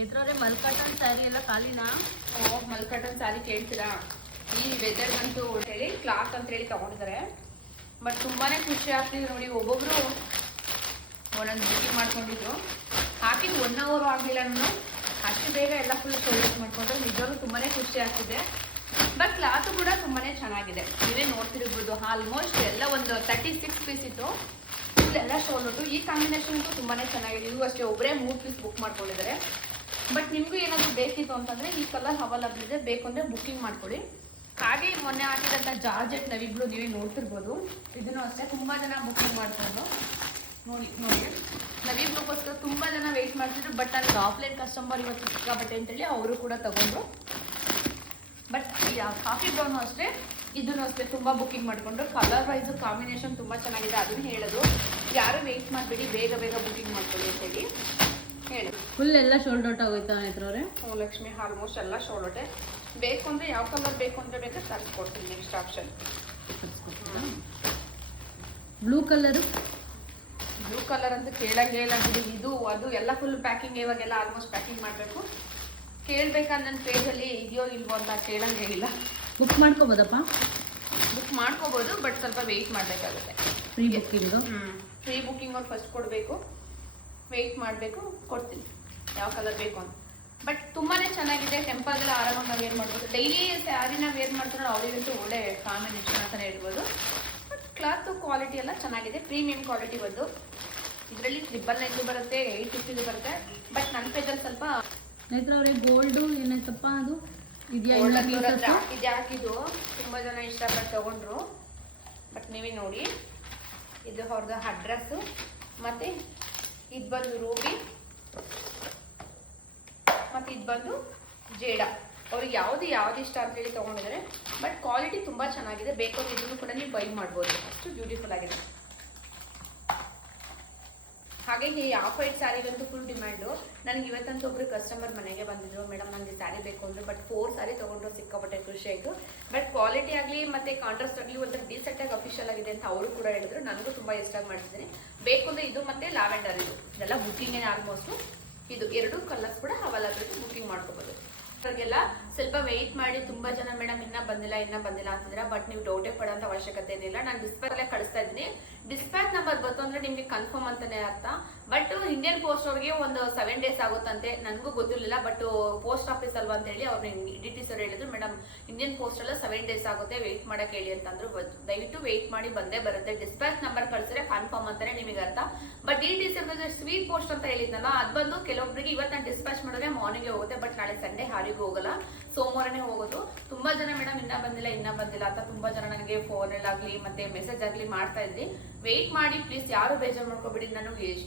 ಎತ್ರವ್ರೆ ಮಲ್ಕಟನ್ ಸ್ಯಾರಿ ಎಲ್ಲ ಖಾಲಿನಾ? ಮಲ್ಕಟನ್ ಸ್ಯಾರಿ ಕೇಳ್ತೀರಾ? ಈ ವೆದರ್ ಬಂತು ಹೇಳಿ ಕ್ಲಾತ್ ಅಂತ ಹೇಳಿ ತಗೊಂಡಿದ್ದಾರೆ. ಬಟ್ ತುಂಬಾನೇ ಖುಷಿ ಆಗ್ತಿದೆ ನೋಡಿ. ಒಬ್ಬೊಬ್ರು ಒಂದೊಂದು ಬುಕಿಂಗ್ ಮಾಡ್ಕೊಂಡಿದ್ರು. ಹಾಕಿದ್ದು 1 ಅವರ್ ಆಗಲಿಲ್ಲ. ನಾನು ಅಷ್ಟು ಬೇಗ ಎಲ್ಲ ಫುಲ್ ಸೋಲ್ಡ್ ಮಾಡ್ಕೊಂಡ್ರೆ ನಿಜವಾಗ್ಲೂ ತುಂಬಾನೇ ಖುಷಿ ಆಗ್ತಿದೆ. ಬಟ್ ಕ್ಲಾತ್ ಕೂಡ ತುಂಬಾನೇ ಚೆನ್ನಾಗಿದೆ. ನೀವೇ ನೋಡ್ತಿರ್ಬೋದು. ಆಲ್ಮೋಸ್ಟ್ ಎಲ್ಲ ಒಂದು 36 ಪೀಸ್ ಇತ್ತು. ಎಲ್ಲ ಶೋಲ್ಡ್. ಈ ಕಾಂಬಿನೇಷನ್ ತುಂಬಾನೇ ಚೆನ್ನಾಗಿದೆ. ಇದು ಅಷ್ಟೇ ಒಬ್ಬರೇ 3 ಪೀಸ್ ಬುಕ್ ಮಾಡ್ಕೊಂಡಿದ್ದಾರೆ. ಬಟ್ ನಿಮಗೂ ಏನಾದರೂ ಬೇಕಿತ್ತು ಅಂತಂದ್ರೆ ಈ ಕಲರ್ ಅವೈಲಬಲ್ ಇದೆ. ಬೇಕು ಅಂದ್ರೆ ಬುಕಿಂಗ್ ಮಾಡ್ಕೊಳ್ಳಿ. ಹಾಗೆ ಮೊನ್ನೆ ಹಾಕಿದಂಥ ಜಾರ್ಜೆಟ್ ನವಿಗಳು ನೀವೇ ನೋಡ್ತಿರ್ಬೋದು. ಇದನ್ನು ಅಷ್ಟೇ ತುಂಬಾ ಜನ ಬುಕಿಂಗ್ ಮಾಡ್ಕೊಂಡು ನೋಡಿ ನವಿಗಳಿಗೋಸ್ಕರ ತುಂಬಾ ಜನ ವೆಯ್ಟ್ ಮಾಡ್ತಿದ್ರು. ಬಟ್ ನನಗೆ ಆಫ್ಲೈನ್ ಕಸ್ಟಮರ್ ಇವತ್ತು ಸಿಕ್ಕಾಬಟ್ಟೆ ಅಂತೇಳಿ ಅವರು ಕೂಡ ತಗೊಂಡ್ರು. ಬಟ್ ಕಾಫಿ ಬ್ರೌನ್ ಅಷ್ಟೇ ಇದನ್ನು ಅಷ್ಟೇ ತುಂಬಾ ಬುಕಿಂಗ್ ಮಾಡ್ಕೊಂಡ್ರು. ಕಲರ್ ವೈಸ್ ಕಾಂಬಿನೇಷನ್ ತುಂಬಾ ಚೆನ್ನಾಗಿದೆ. ಅದನ್ನ ಹೇಳೋದು ಯಾರು ವೆಯ್ಟ್ ಮಾಡಬೇಡಿ, ಬೇಗ ಬೇಗ ಬುಕಿಂಗ್ ಮಾಡ್ಕೊಳ್ಳಿ ಅಂತೇಳಿ ಹೇಳಿ. ಫುಲ್ ಎಲ್ಲ ಶೋಲ್ಡ್ ಔಟ್ ಆಗೋಯ್ತಾ ನೇತ್ರವ್ರೆ? ಲಕ್ಷ್ಮಿ ಆಲ್ಮೋಸ್ಟ್ ಎಲ್ಲ ಶೋಲ್ಡ್ ಔಟೇ. ಬೇಕು ಅಂದ್ರೆ ಯಾವ ಕಲರ್ ಬೇಕು ಅಂದ್ರೆ ಬೇಕಾದ್ರೆ ತರಿಸ್ಕೊಡ್ತೀನಿ. Next option blue colour. Blue colour ಅಂತ ಕೇಳಂಗೆ ಇಲ್ಲ ಬಿಡಿ. ಇದು ಅದು ಎಲ್ಲ ಫುಲ್ ಪ್ಯಾಕಿಂಗ್. ಇವಾಗೆಲ್ಲ ಆಲ್ಮೋಸ್ಟ್ ಪ್ಯಾಕಿಂಗ್ ಮಾಡಬೇಕು. ಕೇಳ್ಬೇಕಂದ್ರೆ ನನ್ನ ಪೇಜಲ್ಲಿ ಇದೆಯೋ ಇಲ್ವೋ ಅಂತ ಕೇಳಂಗೆ ಇಲ್ಲ. ಬುಕ್ ಮಾಡ್ಕೋಬೋದಪ್ಪ? ಬುಕ್ ಮಾಡ್ಕೋಬೋದು. ಬಟ್ ಸ್ವಲ್ಪ ವೆಯ್ಟ್ ಮಾಡಬೇಕಾಗುತ್ತೆ. Free booking? ಫ್ರೀ ಬುಕ್ಕಿಂಗ್ ಅವ್ರು ಫಸ್ಟ್ ಕೊಡಬೇಕು. ವೆಯ್ಟ್ ಮಾಡಬೇಕು. ಕೊಡ್ತೀನಿ ಯಾವ ಕಲರ್ ಬೇಕು ಅಂತ. ಬಟ್ ತುಂಬಾನೇ ಚೆನ್ನಾಗಿದೆ. ಟೆಂಪಲ್ಗೆಲ್ಲ ಆರಾಮಾಗಿ ನಾವು ವೇರ್ ಮಾಡ್ಬೋದು. ಡೈಲಿ ಸ್ಯಾರಿನ ವೇರ್ ಮಾಡ್ತಾರೆ ಅವರಿಗಂತೂ ಒಳ್ಳೆ ಕಾಂಬಿನೇಷನ್ ಅಂತಾನೆ ಹೇಳ್ಬೋದು. ಬಟ್ ಕ್ಲಾತ್ ಕ್ವಾಲಿಟಿ ಎಲ್ಲ ಚೆನ್ನಾಗಿದೆ. ಪ್ರೀಮಿಯಂ ಕ್ವಾಲಿಟಿ ಬಂದು ಇದರಲ್ಲಿ 999 ಬರುತ್ತೆ, 850 ಬರುತ್ತೆ. ಬಟ್ ನನ್ನ ಪೇಜಲ್ಲಿ ಸ್ವಲ್ಪ ನೇತ್ರವ್ರೆ ಗೋಲ್ಡು ಏನಾಯ್ತಪ್ಪ ಅದು ಇದೆಯಾ? ಇದು ಹಾಕಿದ್ದು ತುಂಬಾ ಜನ ಇಷ್ಟಪಟ್ಟು ತಗೊಂಡ್ರು. ಬಟ್ ನೀವೇ ನೋಡಿ, ಇದು ಅವ್ರದ್ದು ಅಡ್ರೆಸ್ಸು. ಮತ್ತೆ ಇದು ಬಂದು ರೂಬಿ, ಮತ್ತೆ ಇದು ಬಂದು ಜೇಡ. ಅವ್ರಿಗೆ ಯಾವ್ದು ಇಷ್ಟ ಅಂತ ಹೇಳಿ ತಗೊಂಡಿದ್ದಾರೆ. ಬಟ್ ಕ್ವಾಲಿಟಿ ತುಂಬಾ ಚೆನ್ನಾಗಿದೆ. ಬೇಕಾದ್ರೆ ಇದನ್ನು ಕೂಡ ನೀವು ಬೈ ಮಾಡ್ಬೋದು. ಅಷ್ಟು ಬ್ಯೂಟಿಫುಲ್ ಆಗಿದೆ. ಹಾಗೆ ಈ ಆಫ್ ವೈಟ್ ಸ್ಯಾರಿಗಂತೂ ಫುಲ್ ಡಿಮ್ಯಾಂಡು. ನನಗೆ ಇವತ್ತಂತೂ ಒಬ್ರು ಕಸ್ಟಮರ್ ಮನೆಗೆ ಬಂದಿದ್ರು. ಮೇಡಮ್ ನನಗೆ ಸ್ಯಾರಿ ಬೇಕು ಅಂದ್ರೆ. ಬಟ್ 4 ಸ್ಯಾರಿ ತಗೊಂಡ್ರು. ಸಿಕ್ಕಾಪಟ್ಟೆ ಖುಷಿ ಆಯಿತು. ಬಟ್ ಕ್ವಾಲಿಟಿ ಆಗಲಿ ಮತ್ತೆ ಕಾಂಟ್ರಾಸ್ಟ್ ಆಗಲಿ ಒಂಥರ ಡೀಸೆಂಟ್ ಆಗಿ ಅಫಿಷಿಯಲ್ ಆಗಿದೆ ಅಂತ ಅವರು ಕೂಡ ಹೇಳಿದ್ರು. ನನಗೂ ತುಂಬಾ ಇಷ್ಟ ಮಾಡಿದ್ದೀನಿ. ಬೇಕು ಅಂದ್ರೆ ಇದು ಮತ್ತೆ ಲ್ಯಾವೆಂಡರ್ ಇದೆಲ್ಲ ಬುಕಿಂಗ್ ಆಲ್ಮೋಸ್ಟ್. ಇದು 2 ಕಲರ್ಸ್ ಕೂಡ ಅವೈಲಬಲ್ ಬುಕಿಂಗ್ ಮಾಡ್ಕೋಬಹುದು. ಅವ್ರಿಗೆಲ್ಲ ಸ್ವಲ್ಪ ವೆಯ್ಟ್ ಮಾಡಿ. ತುಂಬಾ ಜನ ಮೇಡಮ್ ಇನ್ನ ಬಂದಿಲ್ಲ ಅಂತಿದ್ರ. ಬಟ್ ನೀವು ಡೌಟೇ ಪಡೋಂಥ ಅವಶ್ಯಕತೆ ಏನಿಲ್ಲ. ನಾನು ಡಿಸ್ಪ್ಯಾಚ್ ಅಲ್ಲೇ ಕಳಿಸ್ತಾ ಇದ್ದೀನಿ. ಡಿಸ್ಪ್ಯಾಚ್ ನಂಬರ್ ಬಂತು ಅಂದ್ರೆ ನಿಮ್ಗೆ ಕನ್ಫರ್ಮ್ ಅಂತಾನೆ ಅರ್ಥ. ಬಟ್ ಇಂಡಿಯನ್ ಪೋಸ್ಟ್ ಅವ್ರಿಗೆ ಒಂದು 7 ಡೇಸ್ ಆಗುತ್ತಂತೆ. ನನಗೂ ಗೊತ್ತಿರಲಿಲ್ಲ. ಬಟ್ ಪೋಸ್ಟ್ ಆಫೀಸ್ ಅಲ್ವಾ ಅಂತ ಹೇಳಿ ಅವ್ರು ಡಿಟಿ ಸರ್ ಹೇಳಿದ್ರು. ಮೇಡಮ್ ಇಂಡಿಯನ್ ಪೋಸ್ಟ್ ಅಲ್ಲ 7 ಡೇಸ್ ಆಗುತ್ತೆ, ವೆಯ್ಟ್ ಮಾಡಕ್ಕೆ ಹೇಳಿ ಅಂತಂದ್ರು. ದಯವಿಟ್ಟು ವೆಯ್ಟ್ ಮಾಡಿ, ಬಂದೇ ಬರುತ್ತೆ. ಡಿಸ್ಪ್ಯಾಚ್ ನಂಬರ್ ಕಳಿಸಿದ್ರೆ ಕನ್ಫರ್ಮ್ ಅಂತಾನೆ ನಿಮಗೆ ಅರ್ಥ. But DT sir sweet post ಅಂತ ಹೇಳಿದ್ನಲ್ಲ, ಅದು ಬಂದು ಕೆಲವೊಬ್ಬರಿಗೆ ಇವತ್ತು ನಾನು ಡಿಸ್ಪ್ಯಾಚ್ ಮಾಡಿದ್ರೆ ಮಾರ್ನಿಂಗ್ ಹೋಗುತ್ತೆ. ಬಟ್ ನಾಳೆ ಸಂಡೇ ಯಾರಿಗೂ ಹೋಗಲ್ಲ, ಸೋಮವಾರನೇ ಹೋಗೋದು. ತುಂಬಾ ಜನ ಮೇಡಮ್ ಇನ್ನ ಬಂದಿಲ್ಲ ಅಂತ ತುಂಬಾ ಜನ ನನಗೆ ಫೋನ್ ಆಗ್ಲಿ ಮತ್ತೆ ಮೆಸೇಜ್ ಆಗ್ಲಿ ಮಾಡ್ತಾ ಇದ್ರಿ. ವೆಯ್ಟ್ ಮಾಡಿ ಪ್ಲೀಸ್. ಯಾರು ಬೇಜಾರು ಮಾಡ್ಕೋಬೇಡಿ. ನನಗೆ ಎಷ್ಟು